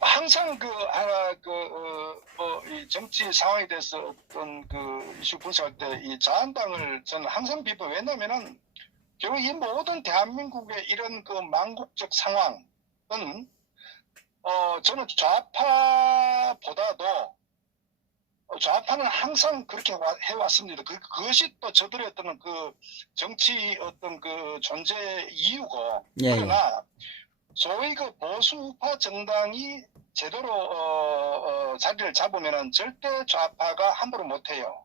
항상 이 정치 상황에 대해서 어떤 그 이슈 분석할 때 이 자한당을 저는 항상 비판, 왜냐면은 결국 이 모든 대한민국의 이런 그 망국적 상황은, 저는 좌파보다도 좌파는 항상 그렇게 해왔습니다. 그것이 또 저들의 어떤 그 정치 어떤 그 존재 이유고, 예, 예. 그러나 소위 그 보수 우파 정당이 제대로 자리를 잡으면은 절대 좌파가 함부로 못해요.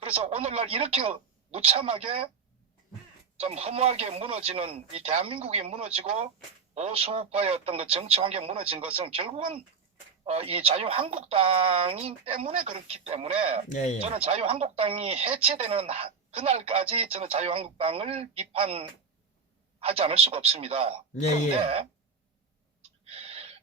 그래서 오늘날 이렇게 무참하게 좀 허무하게 무너지는 이 대한민국이 무너지고 보수 우파의 어떤 그 정치 환경이 무너진 것은 결국은 이 자유한국당이 때문에 그렇기 때문에, 예, 예. 저는 자유한국당이 해체되는 그날까지 저는 자유한국당을 비판하지 않을 수가 없습니다. 예, 예. 그런데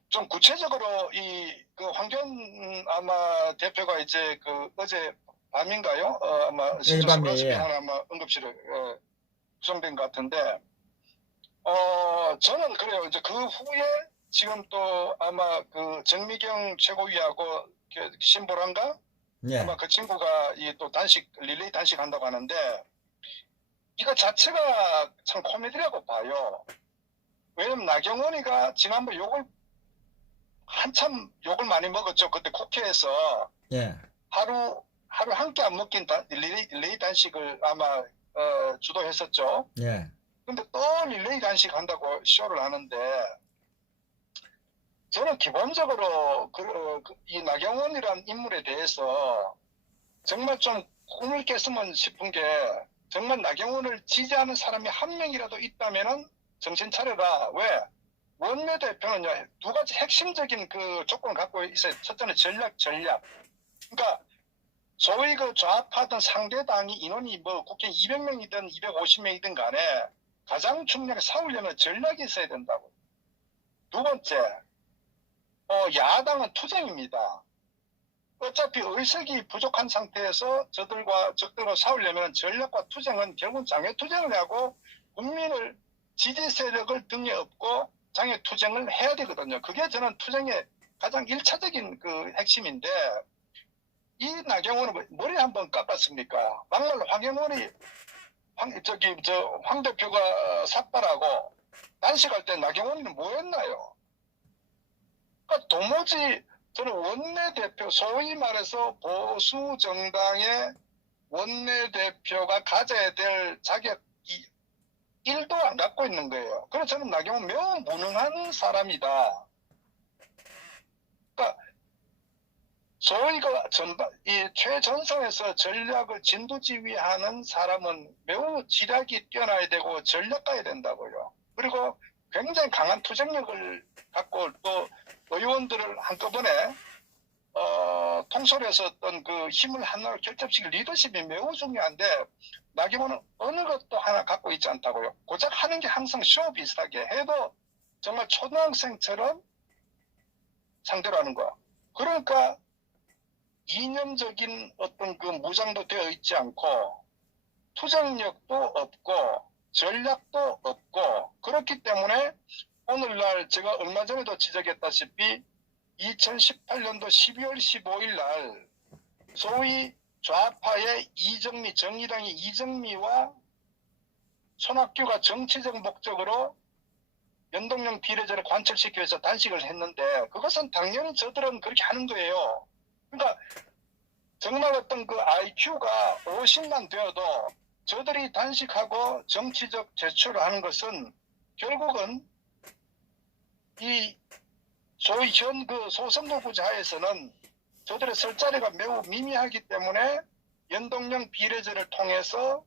좀 구체적으로 이 그 황교안 아마 대표가 이제 그 어제 밤인가요? 아마 신조선 일밤에, 어차피 예. 하나 아마 응급실에 구성된 것 같은데, 저는 그래요. 이제 그 후에 지금 또 아마 그 정미경 최고위하고 신보란가 예. 아마 그 친구가 이 또 릴레이 단식 한다고 하는데, 이거 자체가 참 코미디라고 봐요. 왜냐면 나경원이가 지난번 한참 욕을 많이 먹었죠. 그때 국회에서 예. 하루 한 끼 안 먹긴 릴레이 단식을 아마 주도했었죠. 예. 근데 또 릴레이 단식 한다고 쇼를 하는데, 저는 기본적으로 이 나경원이라는 인물에 대해서 정말 좀 꿈을 깼으면 싶은 게, 정말 나경원을 지지하는 사람이 한 명이라도 있다면은 정신 차려라. 왜? 원내대표는요, 두 가지 핵심적인 그 조건을 갖고 있어요. 첫째는 전략. 그러니까 소위 그 좌파든 상대당이 인원이 뭐 국회 200명이든 250명이든 간에 가장 중요하게 싸우려면 전략이 있어야 된다고. 두 번째, 야당은 투쟁입니다. 어차피 의석이 부족한 상태에서 적들과 싸우려면 전략과 투쟁은 결국 장외투쟁을 하고 국민을 지지 세력을 등에 업고 장외투쟁을 해야 되거든요. 그게 저는 투쟁의 가장 1차적인 그 핵심인데, 이 나경원은 머리 한번 깎았습니까? 막말 황 대표가 삭발하고 단식할 때 나경원이는 뭐 했나요? 그러니까 도무지 저는 원내대표, 소위 말해서 보수 정당의 원내대표가 가져야 될 자격이 1도 안 갖고 있는 거예요. 그래서 저는 나경원 매우 무능한 사람이다. 그러니까 소위 이 최전선에서 전략을 진두지휘하는 사람은 매우 지략이 뛰어나야 되고 전략가야 된다고요. 그리고 굉장히 강한 투쟁력을 갖고 또 의원들을 한꺼번에 통솔해서 어떤 그 힘을 하나로 결집시킬 리더십이 매우 중요한데, 나경원은 어느 것도 하나 갖고 있지 않다고요. 고작 하는 게 항상 쇼 비슷하게 해도 정말 초등학생처럼 상대로 하는 거. 그러니까 이념적인 어떤 그 무장도 되어 있지 않고 투쟁력도 없고 전략도 없고, 그렇기 때문에 오늘날 제가 얼마 전에도 지적했다시피 2018년도 12월 15일 날 소위 좌파의 정의당의 이정미와 손학규가 정치적 목적으로 연동형 비례제를 관철시키기 위해서 단식을 했는데, 그것은 당연히 저들은 그렇게 하는 거예요. 그러니까 정말 어떤 그 IQ가 50만 되어도 저들이 단식하고 정치적 제출을 하는 것은 결국은 이 소위 현 그 소선거구제 하에서는 저들의 설 자리가 매우 미미하기 때문에 연동형 비례제를 통해서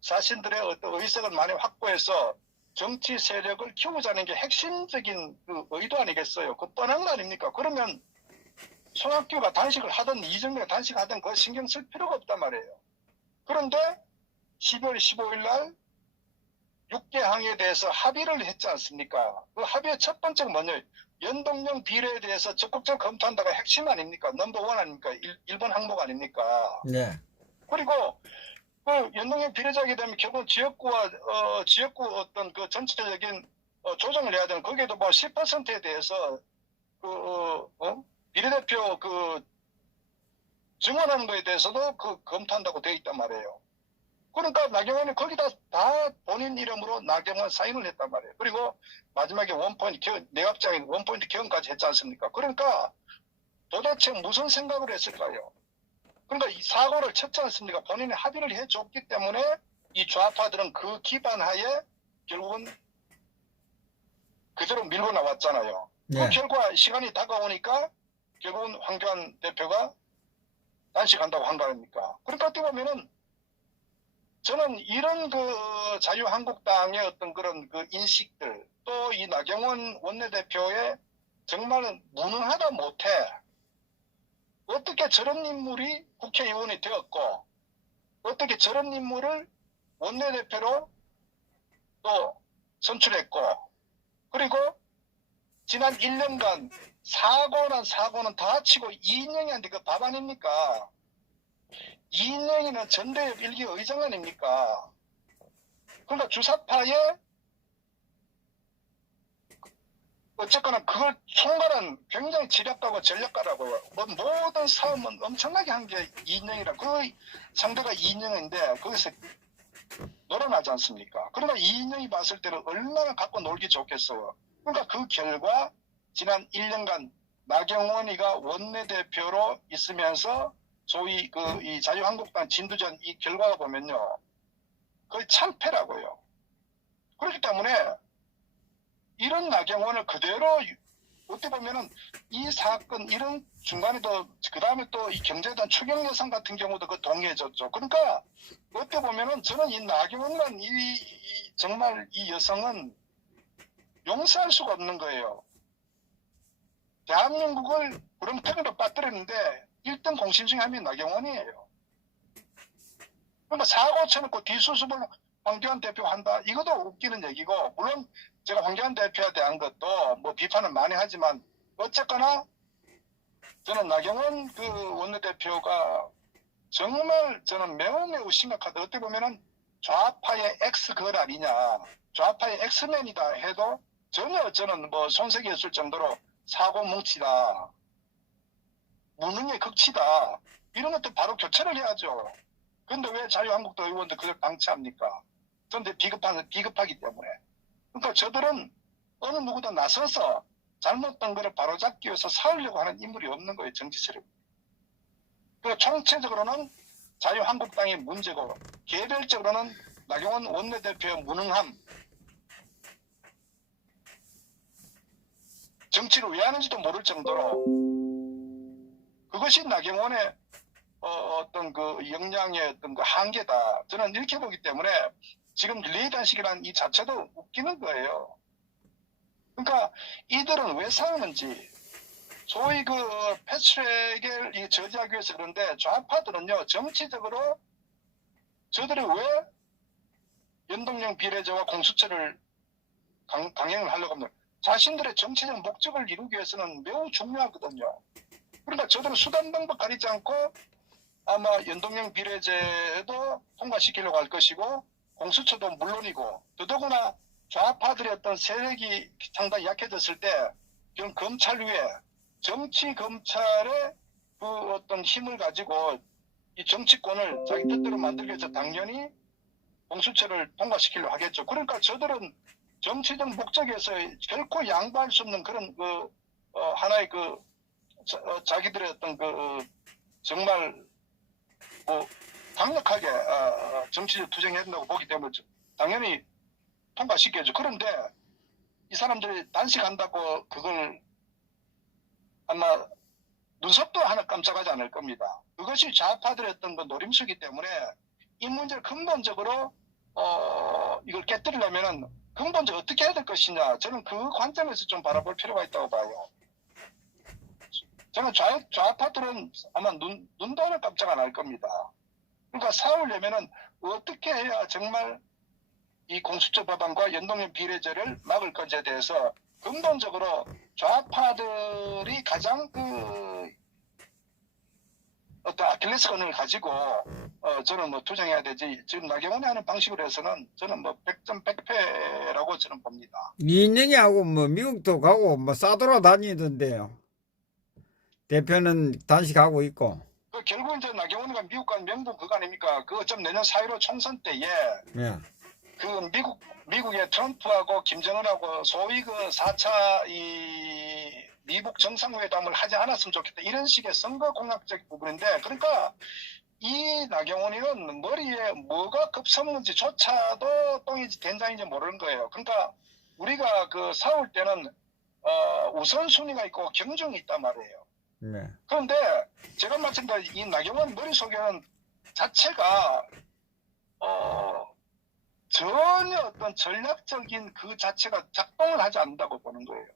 자신들의 어떤 의석을 많이 확보해서 정치 세력을 키우자는 게 핵심적인 그 의도 아니겠어요? 그 뻔한 거 아닙니까? 그러면 손학규가 단식을 하든 이정미가 단식하든 그거 신경 쓸 필요가 없단 말이에요. 그런데 12월 15일 날 6개 항에 대해서 합의를 했지 않습니까? 그 합의의 첫 번째가 뭐냐? 연동형 비례에 대해서 적극적으로 검토한다가 핵심 아닙니까? 넘버원 아닙니까? 1번 항목 아닙니까? 네. 그리고 그 연동형 비례자게 되면 결국 지역구 어떤 그 전체적인 조정을 해야 되는, 거기에도 뭐 10%에 대해서 그 비례대표 그 증언하는 거에 대해서도 그 검토한다고 되어 있단 말이에요. 그러니까 나경원이 거기다 다 본인 이름으로 나경원 사인을 했단 말이에요. 그리고 마지막에 원포인트 내각장에 원포인트 개헌까지 했지 않습니까? 그러니까 도대체 무슨 생각을 했을까요? 그러니까 이 사고를 쳤지 않습니까? 본인이 합의를 해줬기 때문에 이 좌파들은 그 기반하에 결국은 그대로 밀고 나왔잖아요. 네. 그 결과 시간이 다가오니까 결국은 황교안 대표가 단식한다고 한 거 아닙니까? 그러니까 어떻게 보면은 저는 이런 그 자유한국당의 어떤 그런 그 인식들 또 이 나경원 원내대표의 정말 무능하다 못해 어떻게 저런 인물이 국회의원이 되었고 어떻게 저런 인물을 원내대표로 또 선출했고 그리고 지난 1년간 사고는 다 치고 이인영이한테 그 밥 아닙니까? 이인영이는 전대협 1기 의장 아닙니까? 그러니까 주사파에 어쨌거나 그걸 총괄한 굉장히 지략가고 전략가라고요. 뭐 모든 싸움은 엄청나게 한 게 이인영이라 그 상대가 이인영인데 거기서 놀아나지 않습니까? 그러나 이인영이 봤을 때는 얼마나 갖고 놀기 좋겠어요. 그러니까 그 결과 지난 1년간 나경원이가 원내대표로 있으면서 소위 그 이 자유한국당 진두전 이 결과가 보면요 거의 참패라고요. 그렇기 때문에 이런 나경원을 그대로 어떻게 보면은 이 사건 이런 중간에도 그 다음에 또 이 경제단 추경 예산 같은 경우도 그 동의해줬죠. 그러니까 어떻게 보면은 저는 이 나경원이란 정말 이 여성은 용서할 수가 없는 거예요. 대한민국을 구렁텅이로 빠뜨렸는데 1등 공신중에 한 명이 나경원이에요. 그러니까 사고 쳐놓고 뒤수습을 황교안 대표가 한다. 이것도 웃기는 얘기고 물론 제가 황교안 대표에 대한 것도 뭐 비판을 많이 하지만 어쨌거나 저는 나경원 그 원내대표가 정말 저는 매우 심각하다. 어떻게 보면은 좌파의 엑스걸 아니냐. 좌파의 엑스맨이다 해도 전혀 저는 뭐 손색이 없을 정도로 사고 뭉치다. 무능의 극치다. 이런 것도 바로 교체를 해야죠. 그런데 왜 자유한국당 의원들 그걸 방치합니까? 그런데 비급하기 때문에. 그러니까 저들은 어느 누구도 나서서 잘못된 거를 바로잡기 위해서 싸우려고 하는 인물이 없는 거예요. 정치 세력. 그리고 총체적으로는 자유한국당의 문제고 개별적으로는 나경원 원내대표의 무능함. 정치를 왜 하는지도 모를 정도로 그것이 나경원의 어떤 그 역량의 어떤 그 한계다. 저는 이렇게 보기 때문에 지금 릴레이 단식이라는 이 자체도 웃기는 거예요. 그러니까 이들은 왜 싸우는지 소위 그 패스트트랙을 저지하기 위해서 그런데 좌파들은요 정치적으로 저들이 왜 연동형 비례제와 공수처를 강행을 하려고 합니다. 자신들의 정치적 목적을 이루기 위해서는 매우 중요하거든요. 그러니까 저들은 수단 방법 가리지 않고 아마 연동형 비례제도 통과시키려고 할 것이고 공수처도 물론이고 더더구나 좌파들의 어떤 세력이 상당히 약해졌을 때 지금 검찰 위에 정치 검찰의 그 어떤 힘을 가지고 이 정치권을 자기 뜻대로 만들기 위해서 당연히 공수처를 통과시키려고 하겠죠. 그러니까 저들은 정치적 목적에서 결코 양보할 수 없는 그런 그 하나의 그 자기들의 어떤 그 정말 뭐 강력하게 정치적 투쟁해야 된다고 보기 때문에 당연히 통과시켜야죠. 그런데 이 사람들이 단식한다고 그걸 아마 눈썹도 하나 깜짝하지 않을 겁니다. 그것이 좌파들의 어떤 그 노림수이기 때문에 이 문제를 근본적으로 이걸 깨뜨리려면은 근본적으로 어떻게 해야 될 것이냐. 저는 그 관점에서 좀 바라볼 필요가 있다고 봐요. 저는 좌파들은 아마 눈도 하나 깜짝 안 할 겁니다. 그러니까 싸우려면은 어떻게 해야 정말 이 공수처 법안과 연동형 비례제를 막을 건지에 대해서 근본적으로 좌파들이 가장 그 어떤 아킬레스건을 가지고 저는 뭐 투쟁해야 되지. 지금 나경원이 하는 방식으로 해서는 저는 뭐 100점 100패라고 저는 봅니다. 이인영이하고 뭐 미국도 가고 뭐 싸돌아 다니던데요. 대표는 단식하고 있고. 그 결국 이제 나경원이가 미국 간 명분 그거 아닙니까? 그 어쩜 내년 4.15 총선 때에 예. 그 미국의 트럼프하고 김정은하고 소위 그 4차 이 미국 정상회담을 하지 않았으면 좋겠다. 이런 식의 선거 공약적 부분인데, 그러니까 이 나경원이는 머리에 뭐가 급선문지조차도 똥인지 된장인지 모르는 거예요. 그러니까 우리가 그 싸울 때는 우선순위가 있고 경중이 있단 말이에요. 네. 그런데 제가 말씀드린 이 나경원 머릿속에는 자체가 전혀 어떤 전략적인 그 자체가 작동을 하지 않는다고 보는 거예요.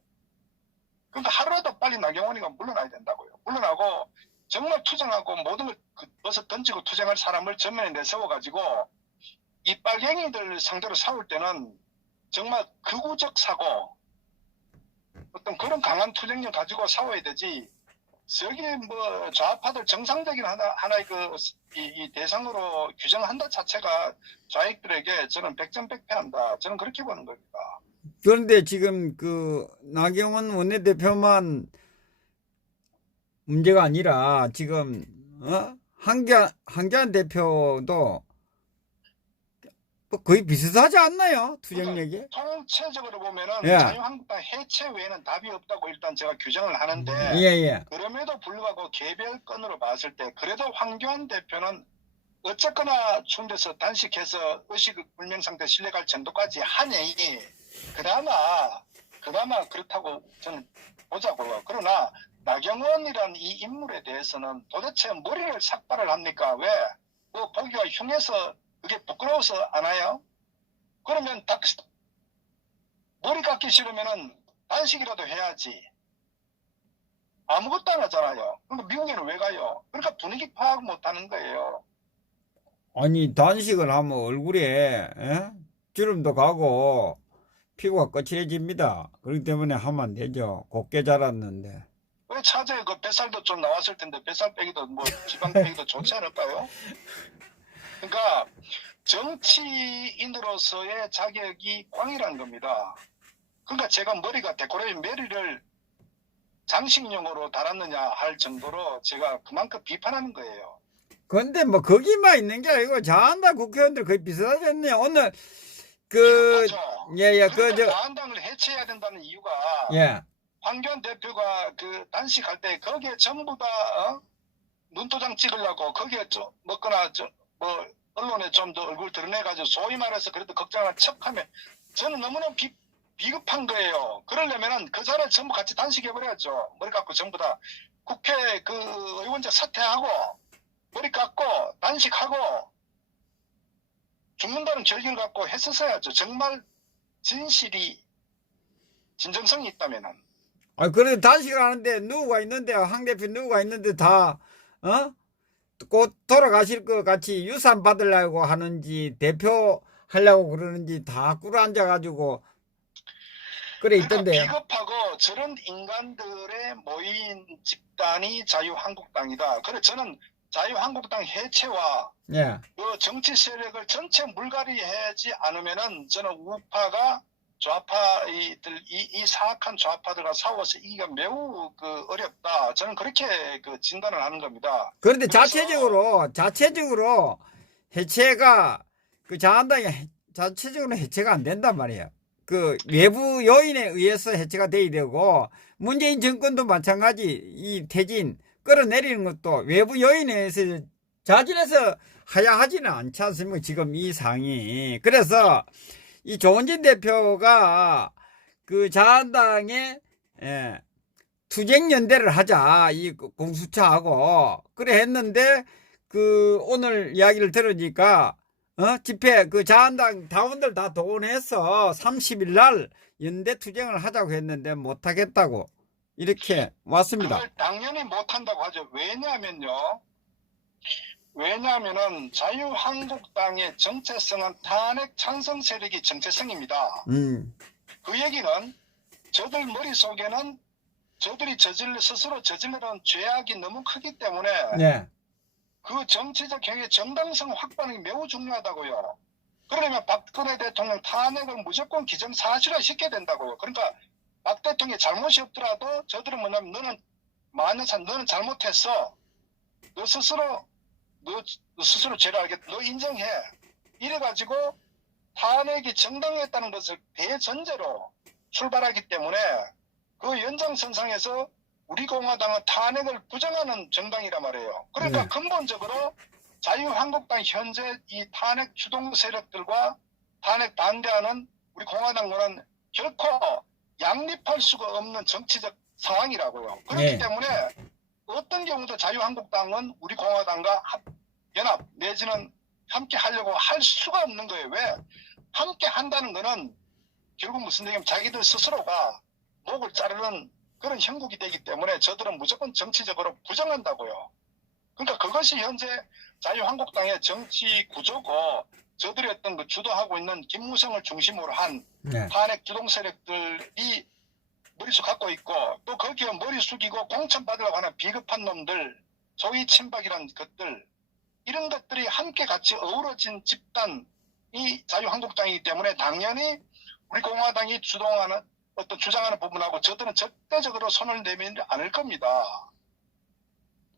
그러니까 하루라도 빨리 나경원이가 물러나야 된다고요. 물러나고 정말 투쟁하고 모든 걸 벗어 던지고 투쟁할 사람을 전면에 내세워가지고 이 빨갱이들 상대로 싸울 때는 정말 극우적 사고 어떤 그런 강한 투쟁력 가지고 싸워야 되지. 저기 뭐 좌파들 정상적인 하나의 이 대상으로 규정한다 자체가 좌익들에게 저는 백전백패한다. 저는 그렇게 보는 겁니다. 그런데 지금 그 나경원 원내대표만 문제가 아니라 지금 한기안 대표도 뭐 거의 비슷하지 않나요? 투쟁력이? 통체적으로 보면은 예. 자유한국당 해체 외에는 답이 없다고 일단 제가 규정을 하는데 예. 그럼에도 불구하고 개별 건으로 봤을 때 그래도 황교안 대표는 어쨌거나 추운데서 단식해서 의식불명 상태 실려갈 정도까지 하니 그나마 그렇다고 저는 보자고요. 그러나 나경원이란 이 인물에 대해서는 도대체 머리를 삭발을 합니까? 왜? 뭐 보기가 흉해서 그게 부끄러워서 안 와요? 그러면 머리 깎기 싫으면은 단식이라도 해야지. 아무것도 안 하잖아요. 그러니까 미국에는 왜 가요? 그러니까 분위기 파악 못 하는 거예요. 아니 단식을 하면 얼굴에 주름도 가고 피부가 거칠어집니다. 그렇기 때문에 하면 안 되죠. 곱게 자랐는데. 왜 차제에 그 뱃살도 좀 나왔을 텐데 뱃살 빼기도 뭐 지방 빼기도 좋지 않을까요? 그러니까 정치인으로서의 자격이 꽝이란 겁니다. 그러니까 제가 머리가 데코레이션 머리를 장식용으로 달았느냐 할 정도로 제가 그만큼 비판하는 거예요. 근데 뭐 거기만 있는 게 아니고 자한당 국회의원들 거의 비슷하지 않네요. 오늘 자한당을 해체해야 된다는 이유가 황교안 대표가 그 단식할 때 거기에 전부 다 눈도장 찍으려고 거기에 좀 먹거나 뭐 언론에 좀 더 얼굴 드러내가지고 소위 말해서 그래도 걱정하는 척하면 저는 너무나 비급한 거예요. 그러려면은 그 자리에 전부 같이 단식해버려야죠. 머리 깎고 전부 다 국회 그 의원직 사퇴하고 머리 깎고 단식하고 죽는다는 결기를 갖고 했었어야죠. 정말 진정성이 있다면은. 그래도 단식을 하는데 누구가 있는데 황 대표 누구가 있는데 다 곧 돌아가실 것 같이 유산 받으려고 하는지 대표 하려고 그러는지 다 꿇어앉아가지고 그래 있던데. 그러니까 비겁하고 저런 인간들의 모인 집단이 자유한국당이다. 그래 저는 자유한국당 해체와 그 정치 세력을 전체 물갈이하지 않으면은 저는 우파가 좌파이들 이 사악한 좌파들과 싸워서 이기가 매우 어렵다. 저는 그렇게 진단을 하는 겁니다. 그런데 자체적으로 해체가 자한당이 자체적으로 해체가 안 된단 말이에요. 그 외부 요인에 의해서 해체가 돼야 되고 문재인 정권도 마찬가지 이 퇴진 끌어내리는 것도 외부 요인에 의해서 자진해서 하야하지는 않지 않습니까? 지금 이 상이. 그래서 이 조원진 대표가 그 자한당에 투쟁연대를 하자 이 공수처하고 그래 했는데 오늘 이야기를 들으니까 집회 자한당 당원들 다 동원해서 30일 날 연대 투쟁을 하자고 했는데 못하겠다고 이렇게 왔습니다. 그걸 당연히 못한다고 하죠. 왜냐하면은 자유한국당의 정체성은 탄핵 찬성 세력이 정체성입니다. 그 얘기는 저들 머릿속에는 저들이 스스로 저질러놓은 죄악이 너무 크기 때문에 그 정치적 경의 정당성 확보하는 게 매우 중요하다고요. 그러려면 박근혜 대통령 탄핵을 무조건 기정사실화 시켜야 된다고요. 그러니까 박 대통령이 잘못이 없더라도 저들은 뭐냐면 너는 만약에 너는 잘못했어. 너 스스로 죄를 알겠다. 너 인정해. 이래가지고 탄핵이 정당했다는 것을 대전제로 출발하기 때문에 그 연장선상에서 우리 공화당은 탄핵을 부정하는 정당이란 말이에요. 그러니까 네. 근본적으로 자유한국당 현재 이 탄핵 주동 세력들과 탄핵 반대하는 우리 공화당과는 결코 양립할 수가 없는 정치적 상황이라고요. 그렇기 네. 때문에 어떤 경우도 자유한국당은 우리 공화당과 연합 내지는 함께 하려고 할 수가 없는 거예요. 왜? 함께 한다는 거는 결국 무슨 얘기냐면 자기들 스스로가 목을 자르는 그런 형국이 되기 때문에 저들은 무조건 정치적으로 부정한다고요. 그러니까 그것이 현재 자유한국당의 정치 구조고 저들이 어떤 그 주도하고 있는 김무성을 중심으로 한 네. 탄핵 주동 세력들이 머릿속 갖고 있고 또 거기에 머리 숙이고 공천받으려고 하는 비겁한 놈들 소위 친박이라는 것들 이런 것들이 함께 같이 어우러진 집단이 자유한국당이기 때문에 당연히 우리 공화당이 주장하는 부분하고 저들은 절대적으로 손을 내밀지 않을 겁니다.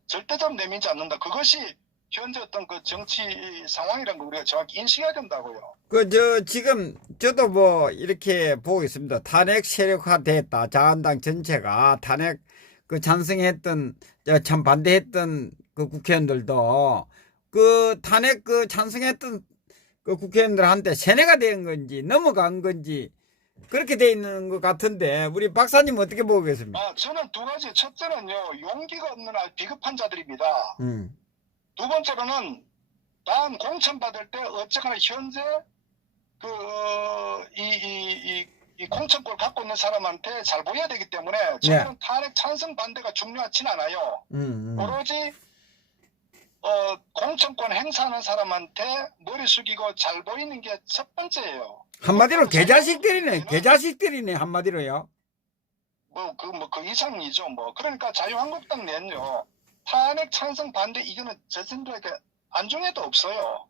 절대적으로 내밀지 않는다. 그것이 현재 어떤 그 정치 상황이라는 걸 우리가 정확히 인식해야 된다고요. 지금, 저도 뭐, 이렇게 보고 있습니다. 탄핵 세력화 됐다. 자한당 전체가 탄핵 찬성했던, 참 반대했던 그 국회의원들도 탄핵 찬성했던 그 국회의원들한테 세뇌가 된 건지, 넘어간 건지, 그렇게 돼 있는 것 같은데, 우리 박사님 어떻게 보고 계십니까? 저는 두 가지. 첫째는요, 용기가 없는 비겁한 자들입니다. 음. 두 번째로는 다음 공천받을 때 어쨌거나 현재 이 공천권을 갖고 있는 사람한테 잘 보여야 되기 때문에 저는 탄핵 찬성 반대가 중요하진 않아요. 오로지 공천권 행사하는 사람한테 머리 숙이고 잘 보이는 게 첫 번째예요. 한마디로 개자식들이네, 한마디로요. 그 이상이죠, 뭐. 그러니까 자유한국당 내는요, 탄핵 찬성 반대 이거는 저들에게 안중에도 없어요.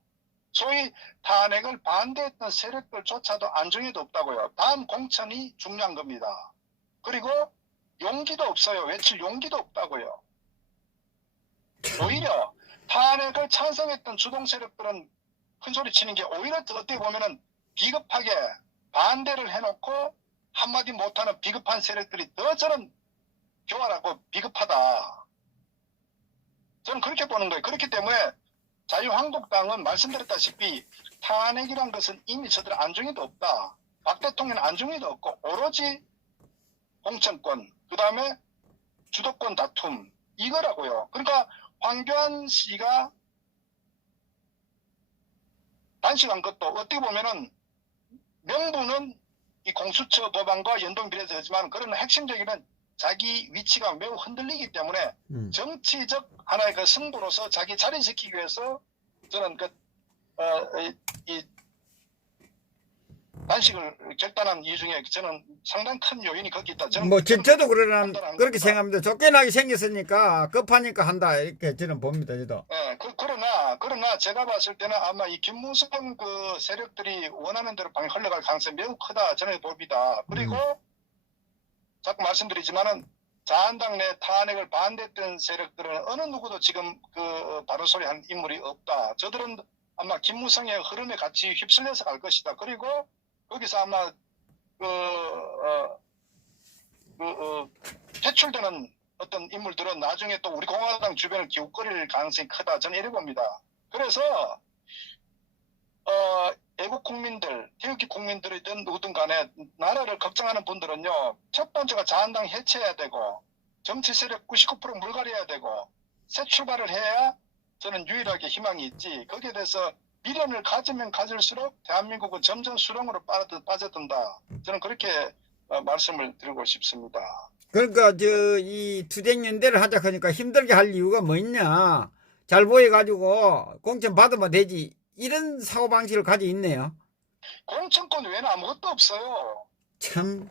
소위 탄핵을 반대했던 세력들조차도 안중에도 없다고요. 다음 공천이 중요한 겁니다. 그리고 용기도 없어요. 외칠 용기도 없다고요. 오히려 탄핵을 찬성했던 주동 세력들은 큰소리 치는 게 오히려 어떻게 보면은 비겁하게 반대를 해놓고 한마디 못하는 비겁한 세력들이 더 저는 교활하고 비겁하다. 저는 그렇게 보는 거예요. 그렇기 때문에 자유한국당은 말씀드렸다시피 탄핵이란 것은 이미 저들 안중에도 없다. 박 대통령 안중에도 없고 오로지 공천권, 그 다음에 주도권 다툼 이거라고요. 그러니까 황교안 씨가 단식한 것도 어떻게 보면은 명분은 이 공수처 법안과 연동비례되지만 그런 핵심적인 자기 위치가 매우 흔들리기 때문에 정치적 하나의 그 승부로서 자기 자리시키기 위해서 저는 이 단식을 결단한 이유 중에 저는 상당히 큰 요인이 거기 있다. 저도 그렇게 생각합니다. 쫓겨나게 생겼으니까 급하니까 한다 이렇게 저는 봅니다. 저도. 네, 그러나 제가 봤을 때는 아마 이 김무성 그 세력들이 원하는 대로 방향 흘러갈 가능성이 매우 크다 저는 봅니다. 그리고 자꾸 말씀드리지만은 자한당 내 탄핵을 반대했던 세력들은 어느 누구도 지금 그 바른 소리 한 인물이 없다. 저들은 아마 김무성의 흐름에 같이 휩쓸려서 갈 것이다. 그리고 거기서 아마 퇴출되는 어떤 인물들은 나중에 또 우리 공화당 주변을 기웃거릴 가능성이 크다. 저는 이래 봅니다. 그래서 애국 국민들, 태극기 국민들이든 누구든 간에 나라를 걱정하는 분들은요. 첫 번째가 자한당 해체해야 되고 정치 세력 99% 물갈이해야 되고 새 출발을 해야 저는 유일하게 희망이 있지. 거기에 대해서 미련을 가지면 가질수록 대한민국은 점점 수렁으로 빠져든다. 저는 그렇게 말씀을 드리고 싶습니다. 그러니까 이 투쟁연대를 하자 하니까 힘들게 할 이유가 뭐 있냐. 잘 보여가지고 공천 받으면 되지. 이런 사고방식을 가지고 있네요. 공천권 외에는 아무것도 없어요. 참.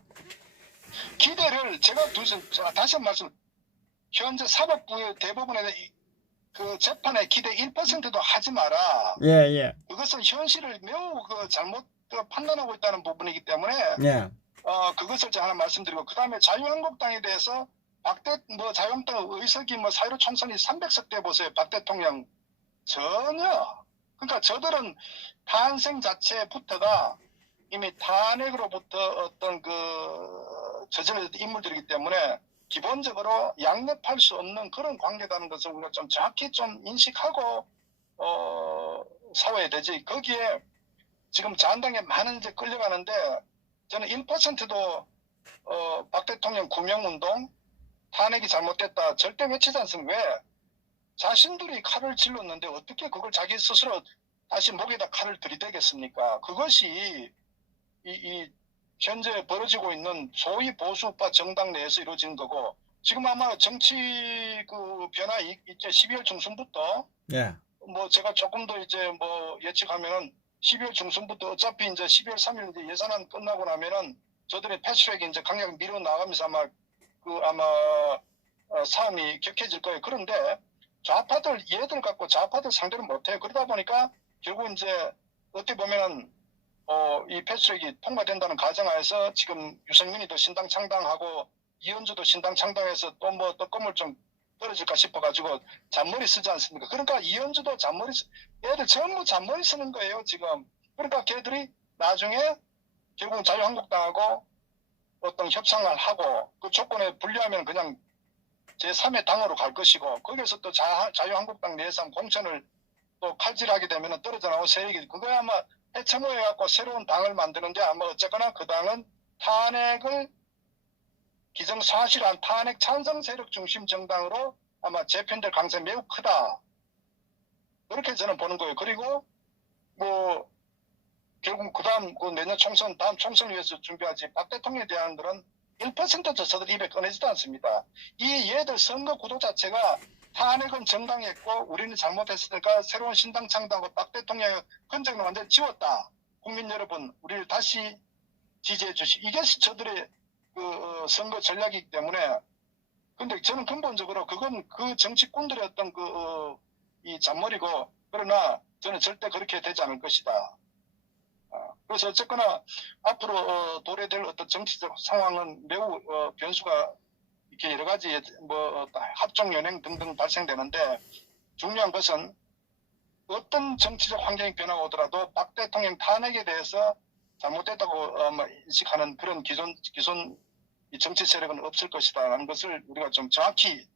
기대를 제가 다시 한 말씀. 현재 사법부의 대부분의 그 재판의 기대 1%도 하지 마라. 예. 그것은 현실을 매우 잘못 판단하고 있다는 부분이기 때문에 예. 그것을 제가 하나 말씀드리고 그 다음에 자유한국당에 대해서 자유한국당 의석이 4.15 총선이 300석 대 보세요. 박 대통령 전혀. 그러니까 저들은 탄생 자체부터가 이미 탄핵으로부터 어떤 저질러 인물들이기 때문에 기본적으로 양립할 수 없는 그런 관계라는 것을 우리가 좀 정확히 좀 인식하고 싸워야 되지. 거기에 지금 자한당에 많은 이제 끌려가는데 저는 1%도 박 대통령 구명운동 탄핵이 잘못됐다 절대 외치지 않습니다. 왜? 자신들이 칼을 찔렀는데 어떻게 그걸 자기 스스로 다시 목에다 칼을 들이대겠습니까? 그것이 이 현재 벌어지고 있는 소위 보수파 정당 내에서 이루어진 거고 지금 아마 정치 변화 이제 12월 중순부터 예. 제가 조금 더 이제 예측하면은 12월 중순부터 어차피 이제 12월 3일 이제 예산안 끝나고 나면은 저들의 패스트트랙이 이제 강력 밀어 나가면서 아마 싸움이 격해질 거예요. 그런데 얘들 갖고 좌파들 상대를 못해요. 그러다 보니까 결국 이제 어떻게 보면은 이 패스트트랙이 통과된다는 가정하에서 지금 유승민이도 신당 창당하고 이현주도 신당 창당해서 또 떡고물 좀 떨어질까 싶어가지고 잔머리 쓰지 않습니까? 그러니까 이현주도 애들 전부 잔머리 쓰는 거예요, 지금. 그러니까 걔들이 나중에 결국 자유한국당하고 어떤 협상을 하고 그 조건에 불리하면 그냥 제3의 당으로 갈 것이고 거기에서 또 자유한국당 내에서 공천을 또 칼질하게 되면 떨어져 나온 세력이 그거야 아마 해체모여갖고 새로운 당을 만드는데 아마 어쨌거나 그 당은 탄핵을 기정사실한 탄핵 찬성 세력 중심 정당으로 아마 재편될 가능성이 매우 크다. 그렇게 저는 보는 거예요. 그리고 결국 다음 내년 총선 다음 총선을 위해서 준비하지 박 대통령에 대한 그런 1%도 저들 입에 꺼내지도 않습니다. 얘들 선거 구도 자체가 탄핵은 정당했고 우리는 잘못했으니까 새로운 신당 창당하고 박 대통령의 흔적을 완전히 지웠다. 국민 여러분 우리를 다시 지지해 주시. 이게 저들의 선거 전략이기 때문에 근데 저는 근본적으로 그건 그 정치꾼들의 어떤 이 잔머리고 그러나 저는 절대 그렇게 되지 않을 것이다. 그래서 어쨌거나 앞으로 도래될 어떤 정치적 상황은 매우 변수가 이렇게 여러 가지 합종 연행 등등 발생되는데 중요한 것은 어떤 정치적 환경이 변화가 오더라도 박 대통령 탄핵에 대해서 잘못됐다고 인식하는 그런 기존 이 정치 세력은 없을 것이다라는 것을 우리가 좀 정확히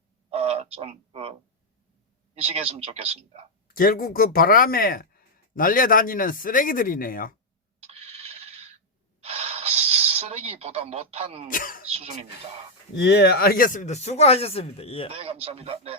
인식했으면 좋겠습니다. 결국 그 바람에 날려다니는 쓰레기들이네요. 쓰레기보다 못한 수준입니다. 예, 알겠습니다. 수고하셨습니다. 예. 네, 감사합니다. 네.